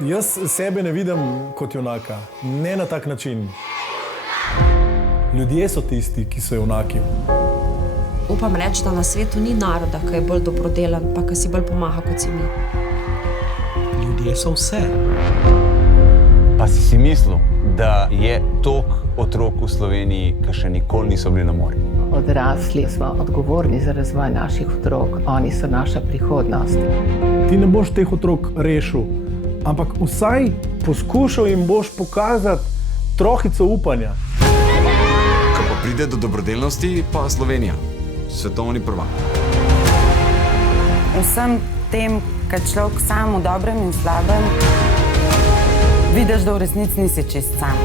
Jaz sebe ne vidim kot junaka, ne na tak način. Ljudje so tisti, ki so junaki. Upam reči, da na svetu ni naroda, ki je bolj dobrodelen, pa ki si bolj pomaga kot si mi. Ljudje so vse. Pa si mislil, da je toliko otrok v Sloveniji, ki še nikoli niso bili na morju? Odrasli smo odgovorni za razvoj naših otrok, oni so naša prihodnost. Ti ne boš teh otrok rešil, ampak vsaj poskušal jim boš pokazati trohico upanja. Ko pa pride do dobrodelnosti, pa Slovenija, svetovni prvak. Vsem tem, kad človek sam v dobrem in slabem, vidiš, da v resnici nisi čist sam.